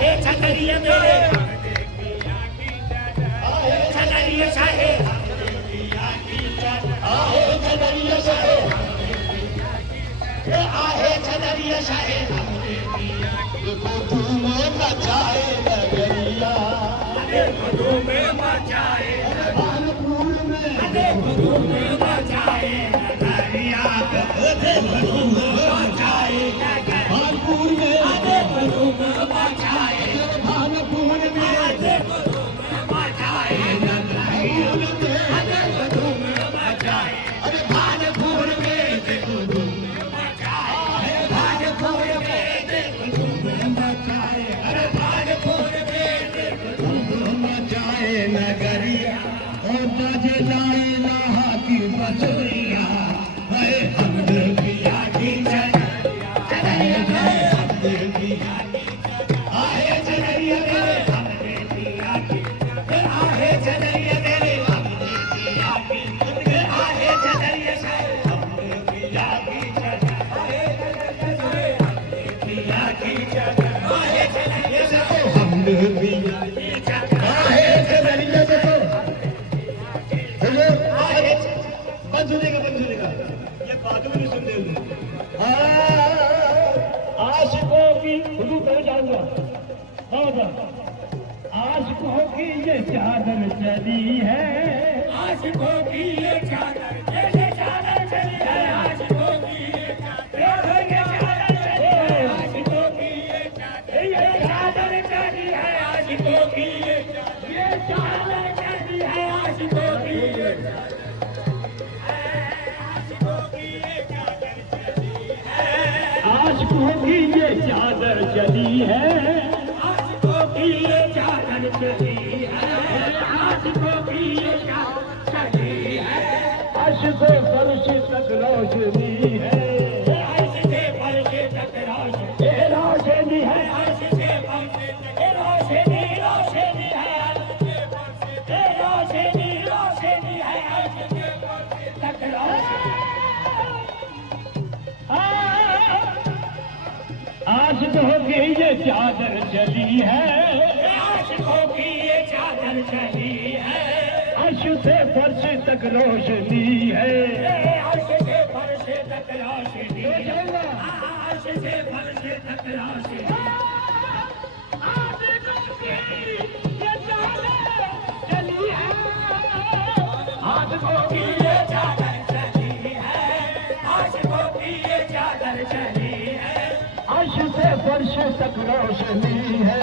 आहे छतरिया मेरे छतरिया शाहे आहे छतरिया शाहे आहे छतरिया शाहे धूम मचाए नगरिया धूम मचाए कानपुर में धूम मचाए नगरिया धूम मचाए कानपुर में धूम मचाए कानपुर में धूम मचाए नगरिया धूम मचाए अरे कानपुर में धूम मचाए भाजपुर में धूम मचाए अरे भाजपुर में धूम मचाए नगरिया और बजे लाई नहा की बसुरिया है हमद पिया की चरिया हमद पिया आहे छतरिया मेरे हमने पिया की आहे छतरिया मेरे हमने पिया की आहे छतरिया शाहे हमने पिया की आहे पिया की आहे छतरिया शाहे हमद पिया आहे चरिया देखो बोलो आहे बंद सुनेगा ये बाजू नहीं सुन रहे आशिकों की खुद पहुंच जाऊंगा आशिकों की ये चादर चली है आशिकों की ये चादर चली है आशिकों की ये चादर आशिकों की ये चादर चली है आशिकों की ये चादर चली है आशिकों की ये आशिकों की ये चादर चली है आशिकों की ये चादर चली है आशिकों की ये चादर चली है आशिकों की ये चादर चली है अर्श से फर्श तक रोशनी है अर्श से फर्श तक रोशनी ये रोशनी है अर्श से फर्श तक रोशनी रोशनी है अर्श से फर्श तक रोशनी रोशनी है अर्श से फर्श तक रोशनी आशिकों की ये चादर चली है आशिकों की ये चादर चली है अर्श से फर्श तक रोशनी है अर्श से फर्श तक रोशनी अर्श से फर्श तक रोशनी आशिकों की ये चादर चली है आशिकों की ये चादर चली है अर्श से फर्श तक रोशनी है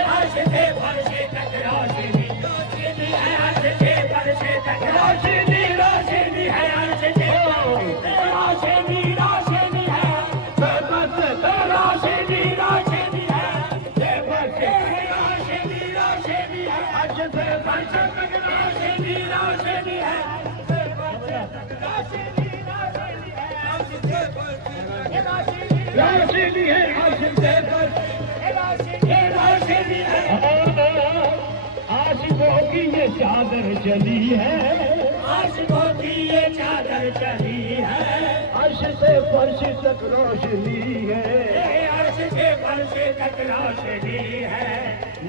अर्श से फर्श तक रोशनी रोशनी है अर्श से फर्श तक रोशनी रोशनी है अर्श से रोशनी रोशनी है रोशनी रोशनी है रोशनी रोशनी है अर्श से फर्श तक रोशनी रोशनी है रोशनी रोशनी है अर्श से फर्श रोशनी है अर्श से फर्श रोशनी है आशिकों की ये चादर चली है आशिकों की ये चादर चली है अर्श से फर्श तक रोशनी है अर्श से फर्श तक रोशनी है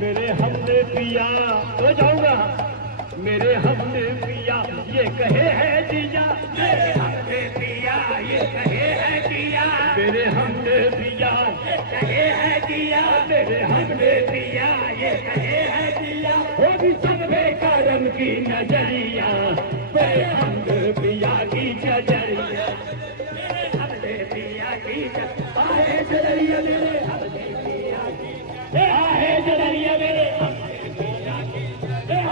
मेरे हमने पिया तो जाऊंगा मेरे हमने पिया ये कहे है दिया मेरे हमने पिया ये कहे है दिया मेरे हमने पिया ये कहे है दिया मेरे हमने पिया ये कहे है दिया वो भी सब बेकरम की नजरिया मेरे हमने पिया की नजरिया मेरे हमने पिया की आहे जरिया मेरे हमने पिया की आहे जरिया मेरे हमने पिया की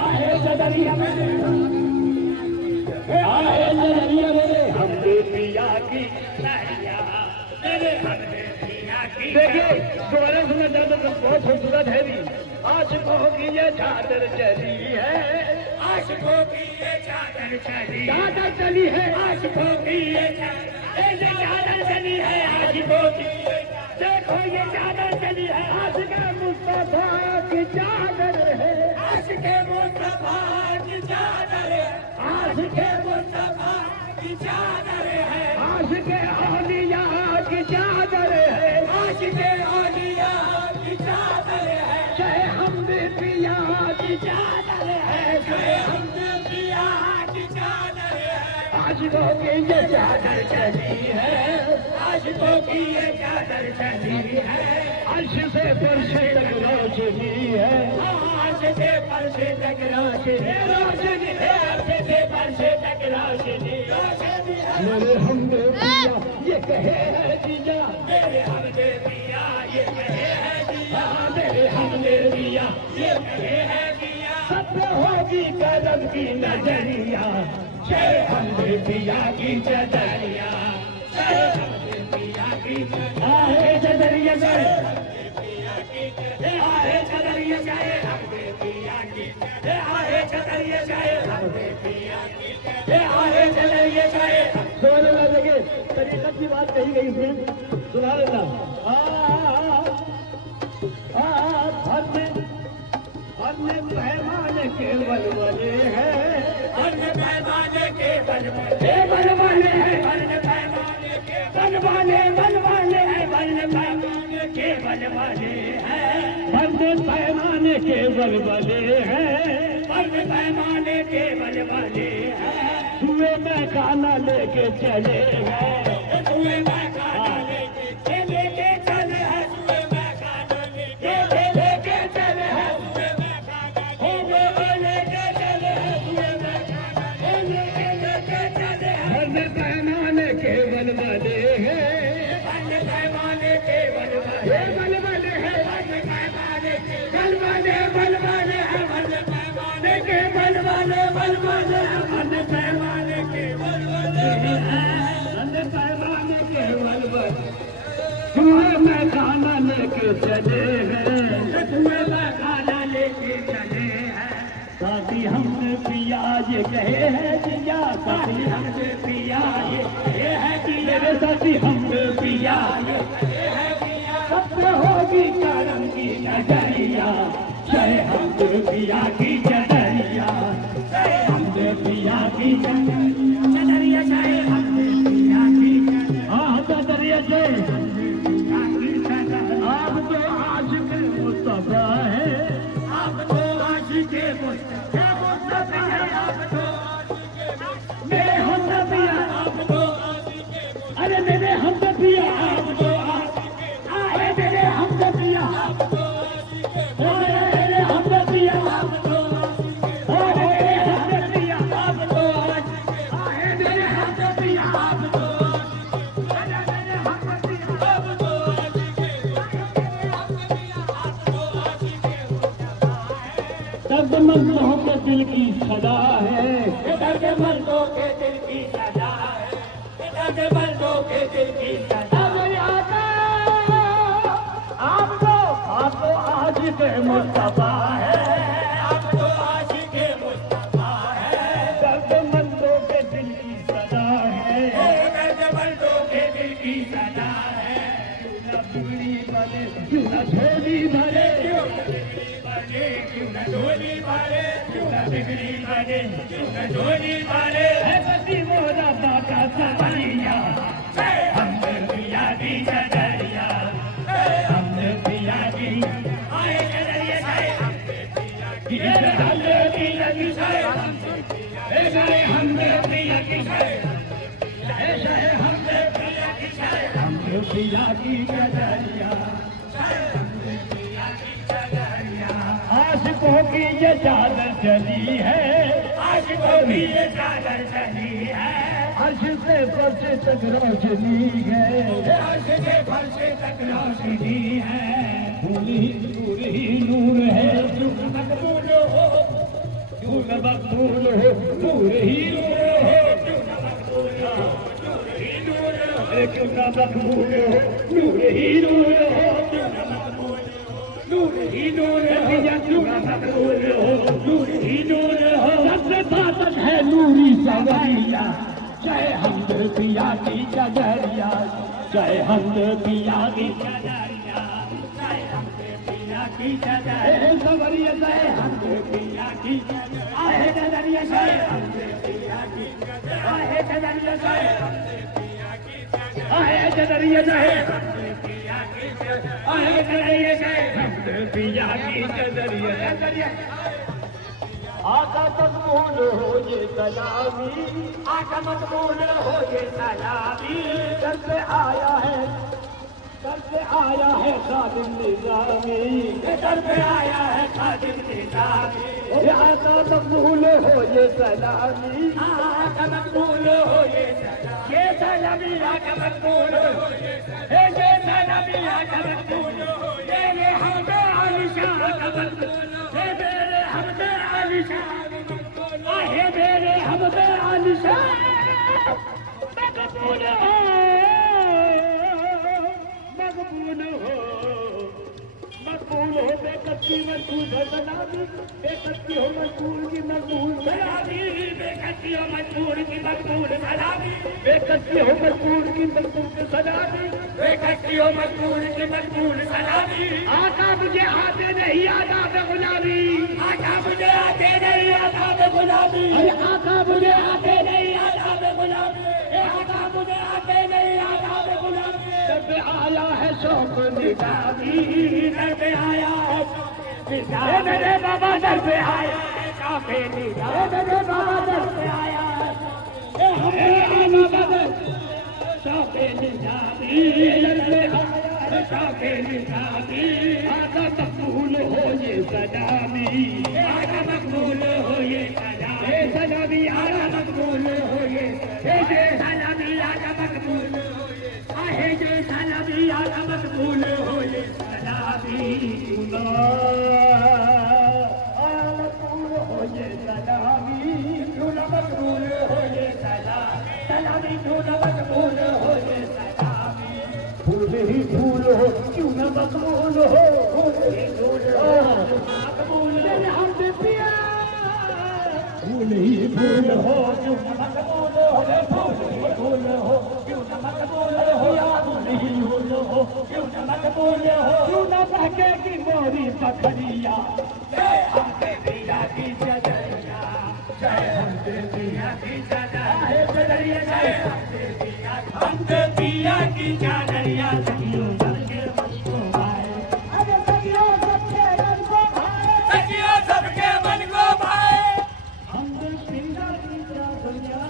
आहे जरिया मेरे आहे जरिया मेरे हमने पिया की नरिया मेरे हमने पिया की देखिए दोबारा सुना जाता तो बहुत खूबसूरत है भी आशिकों की ये चादर चली है आशिकों की ये चादर चली चादर चली है आशिकों की ये चादर चली है आशिकों की देखो ये चादर चली है आशिक मुस्तफा की चादर है आशिक मुस्तफा की चादर है आशिक मुस्तफा की चादर है आशिक औलिया की चादर है आशिक औलिया की चादर है आशिकों की ये चादर चली है, आशिकों की ये चादर चली है, अर्श से फर्श तक रोशनी है, अर्श से फर्श तक रोशनी, रोशनी है, अर्श से फर्श तक रोशनी, रोशनी है। मेरे हमने पिया ये कहे है जिया, मेरे हमने पिया ये कहे है जिया, मेरे हमने पिया ये कहे है जिया, सब पे होगी कदम की नजरिया, जय हमने पिया की चदरिया, जय हमने पिया की चदरिया, आहे चदरिया जय, आहे चदरिया जय हमने पिया की, आहे चदरिया जय हमने पिया की, आहे चदरिया जय। सुना लगे तरीकत की बात कही गई इसमें, सुना लेना। अन्य पैमाने के बलबले हैं, अन्य पैमाने के बलवाले बलवाले हैं, अन्य पैमाने के बलवाले बलवाले हैं, अन्य पैमाने के बलवाले हैं, अन्य पैमाने के बलबले हैं, अन्य पैमाने के बलवाले हैं। सुए में खाना लेके चले हैं, सुए में खाना लेके चले चले हैं, सुए में खाना लेके चले हैं, सुए में खाना लेके चले हैं, सुए में खाना लेके चले हैं। अन्य पैमाने के बलबले हैं, अन्य पैमाने के बलवाले बलवाले हैं, अन्य पैमाने के बलवाले बलवाले हैं, अन्य पैमाने के बलवाले बलवाले हैं, अन्य पैमाने के बलवाले हैं, अन्य पैमाने के बलबले सुए में खाना लेके चले हैं, सुए में खाना लेके चले हैं। साथी हमने पिया ये कहे है जिया, साथी हमने पिया ये है कि मेरे साथी हमने पिया ये है पिया, सबसे होगी करम की नजरिया, जय हमने पिया की चदरिया, जय हमने पिया की चदरिया, चदरिया जय हमने पिया की हाँ चदरिया जय। चदरिया। आप तो आज के मुस्तफा है, आप तो आशिके मुस्तफा है, आप तो मेरे हम पिया, आप तो आशिके अरे मेरे हम पिया, आप तो आशिके, अरे मेरे हम पिया, आप तो आशिके, अरे मेरे हम पिया, आप तो आशिके, अरे मेरे हम पिया, आप तो आशिके, अरे मेरे हम पिया, आप तो आशिके, अरे मेरे हम पिया। आप तो आशिके, आप तो आशिके मुस्तफा है। दर्द मंदों के दिल की सदा है, दर्द मर्दों के दिल की सजा है, दर्द मर्दों के दिल की सजा अब यादा आप तो आज के मुस्तफा है, आप तो आशिके मुस्तफा है, दर्द मंदों के दिल की सदा है, दर्द मर्दों के दिल की सजा है। न पूरी बने क्यों न झोली भरे, क्यों न बिगड़ी बने, क्यों न झोली भरे, क्यों न बिगड़ी बने, क्यों न झोली भरे। है पति मोरा बाका सवरिया, जय हमने पिया की चदरिया, जय हमने पिया की, आए चदरिया जय हमने पिया की, हमने पिया की जय हमने पिया की, जय हमने पिया की जय, ऐसा है हमने पिया की जय, हमने पिया की चदरिया, जय हमने पिया की चदरिया। आशिकों की ये चादर चली है, आशिकों की ये चादर चली है, अर्श से फर्श तक रोशनी है, अर्श से फर्श तक रोशनी है। नूर ही नूर है, नूर मकबूल हो, नूर मकबूल हो, नूर ही नूर हो, नूर मकबूल हो, नूर ही नूर हो, क्यों न मकबूल हो, नूर ही नूर हो, नूर मकबूल हो, नूर ही नूर हो, क्यों न मकबूल हो, नूर ही नूर हो। सबसे बातक है नूरी सवरिया, जय हमद पिया की चदरिया, जय हमद पिया की चदरिया, जय हमने पिया की चदरिया, सवरिया, जय हमद पिया की चदरिया, आहे चदरिया जय हमने पिया की चदरिया, आहे चदरिया जय हमने पिया की चदरिया, आहे चदरिया जय हमने पिया की चदरिया, आहे चदरिया जय हमने पिया की चदरिया, आका मकबूल हो ये सलामी, आका मकबूल हो ये सलामी, दर पे आया है, दर पे आया है खादिम निजामी, दर पे आया है खादिम निजामी, आका मकबूल हो ये सलामी, आका मकबूल हो ये सलामी, ये सलामी आका मकबूल हो ये सलामी आका मकबूल हो ये हमदे आलिशान आका मकबूल हो मेरे हमदे आलिशान आहे मेरे हमदे आलिशान मकबूल हो, मकबूल हो, मकबूल हो बेकसी मजबूर सलामी, बेकसी हो मजबूर की मकबूल सलामी, बेकसी हो मजबूर की मकबूल सलामी, बेकसी हो मजबूर की मकबूल सलामी, बेकसी हो मजबूर की मकबूल सलामी, आका मुझे आते नहीं आदाब गुलामी, आका मुझे आते नहीं आदाब गुलामी, अरे आका मुझे आते नहीं आदाब गुलामी, आका मुझे आते नहीं आदाब गुलामी, दर पे आया है शौक निजामी, दर पे आया है ए मेरे बाबा दर पे आया है काफे निजामी, ए मेरे बाबा दर पे आया है ए बाबा दर शौक निजामी, दर पे आया है शौक निजामी, आका मकबूल हो ये सलामी, आका मकबूल हो ये सलामी, ए सलामी आका मकबूल हो ये, ये सलामी आका मकबूल हो ये, आहे ये सलामी आका मकबूल हो ये सलामी, मकबूल हो ये सलामी, झूला मकबूल हो ये सलामी, सलामी झूला मकबूल हो ये सलामी, फूल ही फूल हो क्यों न मकबूल हो, फूल ही फूल हो मकबूल मेरे हमद पिया, फूल ही फूल हो क्यों न मकबूल हो, फूल ही फूल हो क्यों न मकबूल हो, फूल ही फूल हो क्यों न मकबूल हो, क्यों न बहके की मोरी पखरिया, जय हमदे पिया की चदरिया, जय हमदे पिया की चदरिया, जय हमदे पिया की चदरिया, सखियों सबके मन को भाए, अरे सखियों सबके मन को भाए, सखियों सबके मन को भाए, हमदे पिया की चदरिया,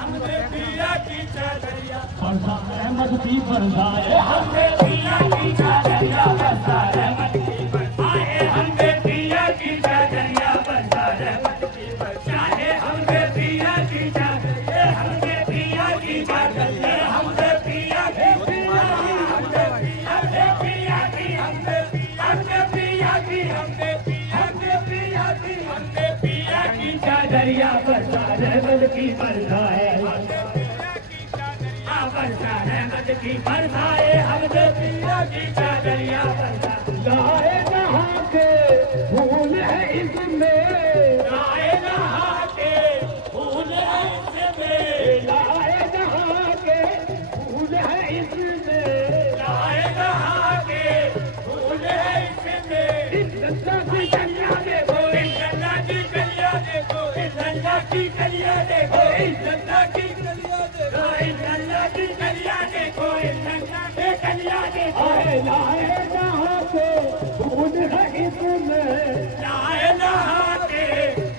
हमदे पिया की चदरिया, बरसा रहमत की बरसाए, हमदे पिया की चदरिया, बरसा रहमत की बरसाए, हमदे पिया की चदरिया, बरसा रहमत की बरसाए, हमदे पिया की चदरिया, हमदे पिया की चदरिया, हमदे पिया की हमदे पिया की हमदे पिया की हमदे पिया की हमदे पिया की चदरिया, बरसा रहमत की बरसाए, बरसा रहमत की बरसाए, हमदे पिया की चदरिया, बरसा गाए नहा के फूल है इसमें, गाए नहा के फूल है इसमें, गाए नहा के फूल है इसमें, गाए नहा के फूल है इसमें, इस गंगा की कन्या देखो, इस गंगा की कलिया देखो, इस गंगा की कलिया देखो, इस गंगा की कलिया देखो, इस गंगा की कलिया देखो, इस गंगा की कलिया देखो, आए गाए नहा के फूल है इसमें, गाए नहा के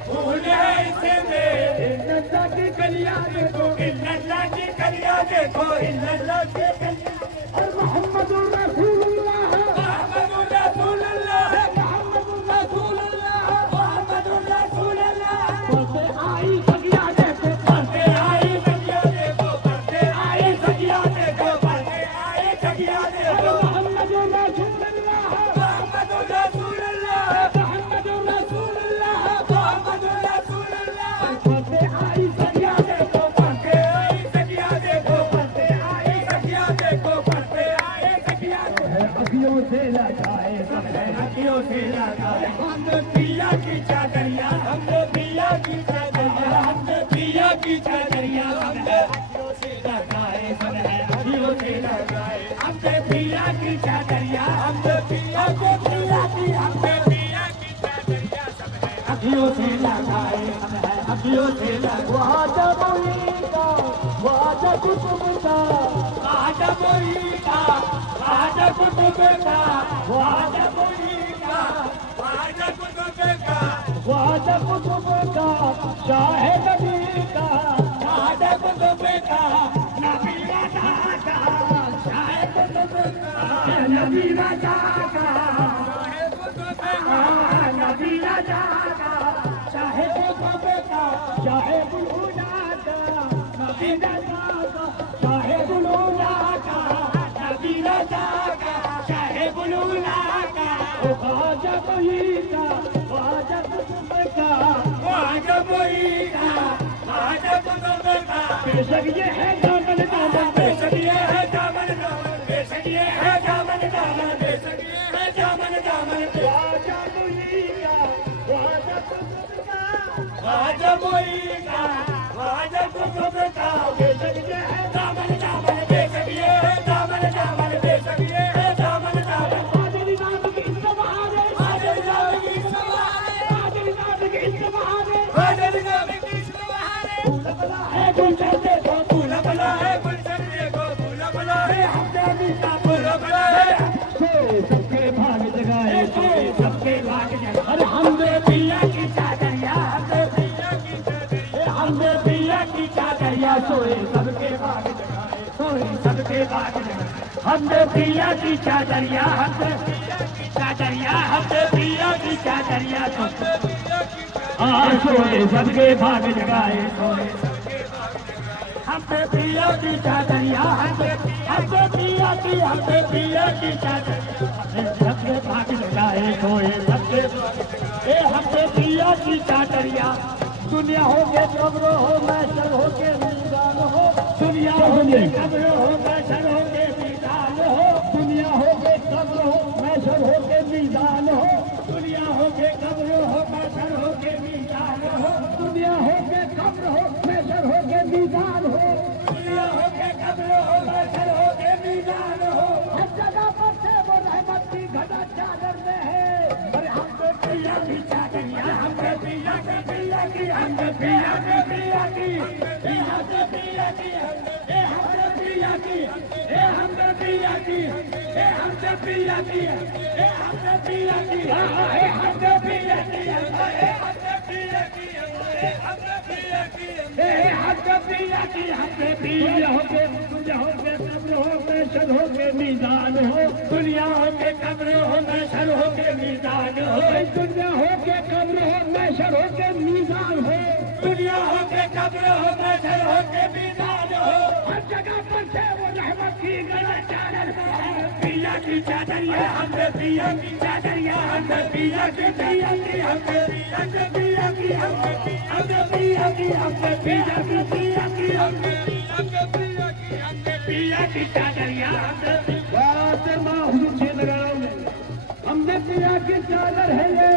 फूल है इसमें, इस गंगा की कलिया देखो, इस गंगा की कलिया देखो, इस गंगा की कलिया और मोहम्मद रसूलुल्लाह, मोहम्मदुर रसूलुल्लाह, मोहम्मदुर रसूलुल्लाह, मोहम्मदुर रसूलुल्लाह, पढ़ते आई सगिया देखो, पढ़ते आई सगिया देखो, पढ़ते आई सगिया देखो, पढ़ते आई सगिया देखो, मोहम्मद रसूलुल्लाह, मोहम्मदुर रसूलुल्लाह, मोहम्मद रसूलुल्लाह, मोहम्मदुर रसूलुल्लाह, पढ़ते आई सगिया देखो, पढ़ते आई सगिया देखो, पढ़ते आई सगिया देखो, पढ़ते आई सगिया देखो, अखियों से लगाए सब है, अखियों से लगाए, हमने पिया की चादरिया, हमने पिया की चादरिया, हमने पिया की चादरिया, हमने अखियों से लगाए, सब है अखियों से लगाए, हमने पिया की चादरिया, हमने पिया की, हमने पिया की चादरिया, सब है अखियों से लगाए, सब है अखियों से लगाए, वादा मुईदा, वादा कुतुबता, वादा मुईदा, वादा कुतुबका, वादा मुईदा, वादा कुतुबका, कुतुब का शाह नबी का शाह कुतुब का नबी रजा का शाह कुतुब का नबी रजा का नबी रजा का शाह कुतुब का शाह बुलूला का नबी रजा का शाह बुलूला का नबी रजा का शाह बुलूला का ख्वाजा कोई का ख्वाजा कुतुब का ख्वाजा कोई का ख्वाजा कुतुब का बेशक ये है दामन दामन बेशक ये है दामन दामन बेशक ये है दामन दामन बेशक ये है दामन दामन ख्वाजा कोई का ख्वाजा कुतुब का ख्वाजा कोई का ख्वाजा कुतुब का बेशक ये है दामन दामन बेशक ये है दामन दामन बेशक ये है दामन दामन आदर नाम की इस्तबहारे आदर नाम की सवारे आदर नाम की इस्तबहारे आदर नाम की सवारे फूल बला है गुलशन देखो फूल बला है गुलशन देखो फूल बला है हमदर्दी का फूल बला है सोए सबके भाग जगाए सोए सबके भाग जगाए अरे हमने पिया की चादरिया हमने पिया की चादरिया हमने पिया की चादरिया सोए सबके भाग जगाए सोए सबके भाग जगाए हमने पिया की चादरिया हमने पिया की चादरिया हमने पिया की चादरिया सोए सबके भाग जगाए सोए हमने पिया की चादरिया हमने पिया की चादरिया सबके भाग जगाए सोए सबके ए हमने पिया की चादरिया दुनिया हो के कब्र हो मैशर हो के मीदान हो दुनिया हो के कब्र हो मैशर हो के मीदान हो दुनिया हो के कब्र हो मैशर हो के मीदान हो दुनिया हो के कब्र हो मैशर हो के मीदान हो दुनिया हो के कब्र हो मैशर हो के मीदान हो दुनिया हो के कब्र हो मैशर हो के मीदान हो हर जगह पर से वो रहमत की घटा चादर में है अरे हमने पिया की चादरिया हमने पिया की हमने पिया की हमने पिया की हमने पिया की हमने पिया की हमने पिया की हमने पिया की हमने पिया की हमने पिया की हमने पिया की हमने पिया दुनिया हो के कब्र हो मैशर हो के मीदान हो दुनिया हो के कब्र हो मैशर हो के मीदान हो दुनिया हो के कब्र हो मैशर हो के मीदान हो दुनिया हो के कब्र हो मैशर हो के मीदान हो हर जगह पर से वो रहमत की गलत चादर में है पिया की चादरिया हमने पिया की चादरिया हमने पिया की हमने पिया की हमने पिया की हमने पिया की हमने पिया की चादरिया बात माहूर से लगाओ हमने पिया की चादर है ये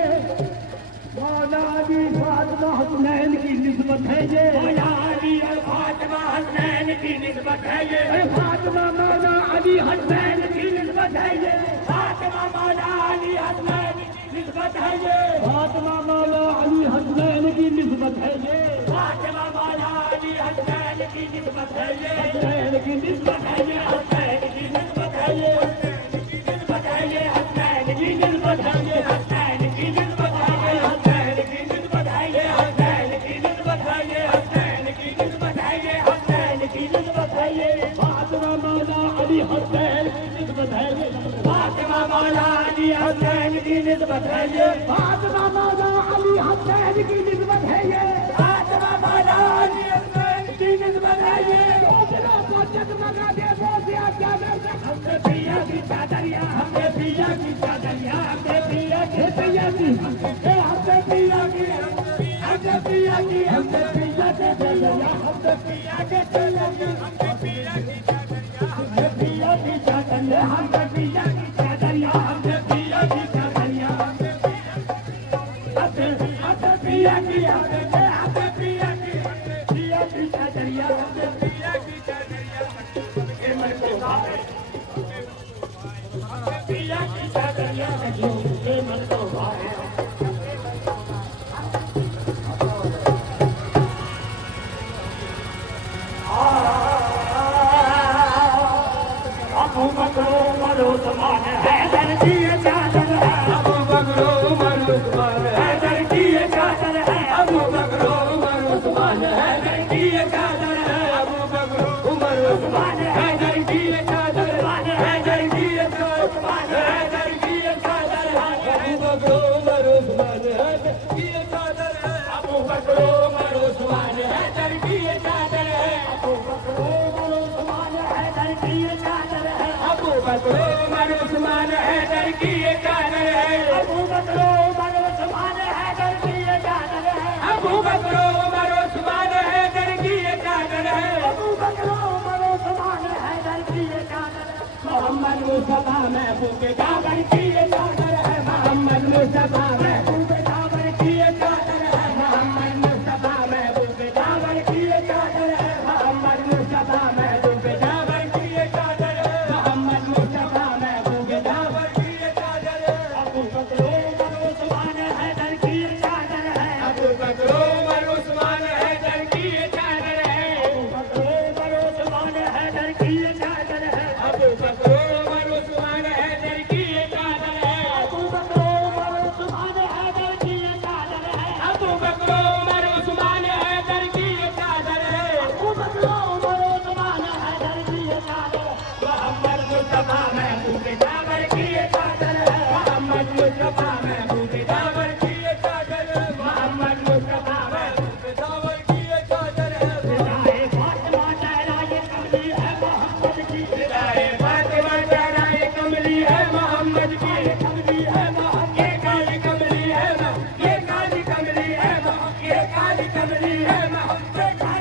मौला अली फातिमा हुसैन की निस्बत है ये मौला अली और फातिमा हसनैन की निस्बत है ये फातिमा मौला अली हसनैन की निस्बत है ये फातिमा मौला अली हसनैन की निस्बत है ये फातिमा मौला अली हसनैन की निस्बत है ये फातिमा मौला अली हसनैन की निस्बत है ये हसनैन की निस्बत है ये हसनैन की निस्बत है ये हसनैन की निस्बत है ये हसनैन की निस्बत है ये हसनैन की निस्बत है ये हसनैन की निस्बत है ये हसनैन की निस्बत है ये हसनैन की निस्बत है ये फातिमा मौला अली हसनैन की निस्बत है ये फातिमा मौला अली हसनैन की निस्बत है ये फातिमा मौला अली हसनैन की निस्बत है ये फातिमा मौला अली हसनैन की निस्बत है ये दूसरों को जगमगा दे वो दिया चादर से हमने पिया की चादरिया हमने पिया की चादरिया हमने पिया की पिया की हमने पिया की हमने पिया की हमने पिया के चादरिया हमने पिया के चादरिया हमने पिया की चादरिया हमने पिया की चादरिया हमने पिया की चादरिया हमने पिया की चादरिया हमने पिया की हमने पिया की चादरिया हमने पिया की चादरिया ये मैं को भाए पिया की चादरिया ये मन को भाए अबू बकरो मरो समान है दर्जी चादर है अबू बकरो मरो समान है दर्जी चादर है चादर है। अबू बकर उमर उस्मान हैदर की ये चादर है। अबू बकर उमर उस्मान हैदर की ये चादर है। अबू बकर उमर उस्मान हैदर की ये चादर है। अबू बकर उमर उस्मान हैदर की ये चादर है। मोहम्मद मुस्तफा महबूब जाबर की ये चादर है। मोहम्मद मुस्तफा महबूब जाबर की ये चादर है। मोहम्मद मुस्तफा महबूब जाबर की ये चादर है। मोहम्मद मुस्तफा महबूब जाबर की ये चादर है। मोहम्मद मुस्तफा महबूब जाबर की ये चादर है। अबू बकर उमर उस्मान हैदर की ये चादर है। अबू बकर उमर उस्मान हैदर की ये चादर है। अबू बकर उमर उस्मान हैदर की ये चादर है। अबू बकर उमर उस्मान हैदर की ये चादर है। अबू बकर उमर उस्मान हैदर की ये चादर है। अबू बकर उमर उस्मान हैदर की ये चादर है। अबू बकर उमर उस्मान हैदर की ये चादर है। मोहम्मद मुस्तफा महबूब जाबर की ये चादर है। मोहम्मद मुस्तफा महबूब जाबर की ये चादर है। मोहम्मद मुस्तफा महबूब जाबर की ये चादर है। विदाए फातिमा ज़हरा ये कमली है मोहम्मद की। विदाए फातिमा ज़हरा ये कमली है मोहम्मद की। कमली है मोहम्मद ये काली कमली है ये काली कमली है ये काली कमली है ये काली कमली है मोहम्मद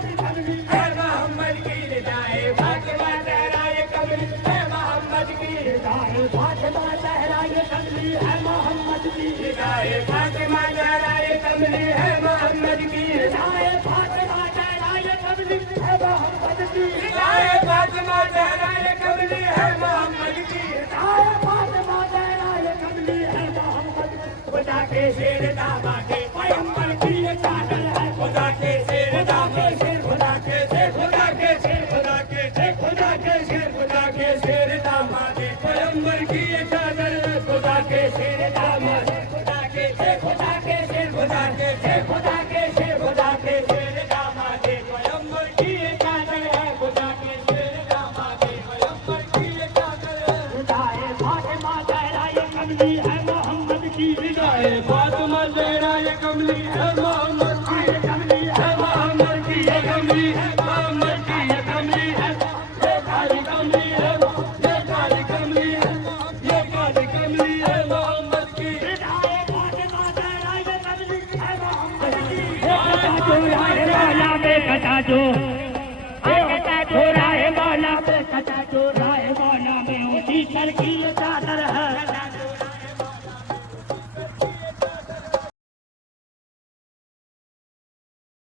की। विदाए फातिमा ज़हरा ये कमली है मोहम्मद की। विदाए फातिमा ज़हरा ये कमली है मोहम्मद की। विदाए फातिमा ज़हरा ये कमली है मोहम्मद की। विदाए फातिमा ज़हरा ये कमली है मोहम्मद की। विदाए फातिमा ज़हरा ये कमली है मोहम्मद की। विदाए फातिमा ज़हरा ये कमली है मोहम्मद की। खुदा के शेर दामादे पैगंबर की ये चादर है। खुदा के शेर दामादे खुदा के शेर खुदा के शेर खुदा के शेर खुदा के शेर खुदा के शेर दामादे पैगंबर की ये चादर है। खुदा के शेर दामादे खुदा के शेर खुदा के शेर खुदा के शेर खुदा के शेर खुदा के शेर दामादे पैगंबर की ये चादर है। खुदा के शेर दामादे पैगंबर की ये चादर है। विदाए फातिमा ज़हरा ये कमली है मोहम्मद की। विदाए फातिमा ज़हरा ये कमली है मोहम्मद की। ये कमली है मोहम्मद की ये कमली है मोहम्मद की ये कमली है। ये काली कमली है ये काली कमली है ये काली कमली है मोहम्मद की। विदाए फातिमा ज़हरा ये कमली है मोहम्मद की। कटा जो कटा जो राहे वाला पे कटा जो राहे वाला में ऊंची सर की ये चादर है।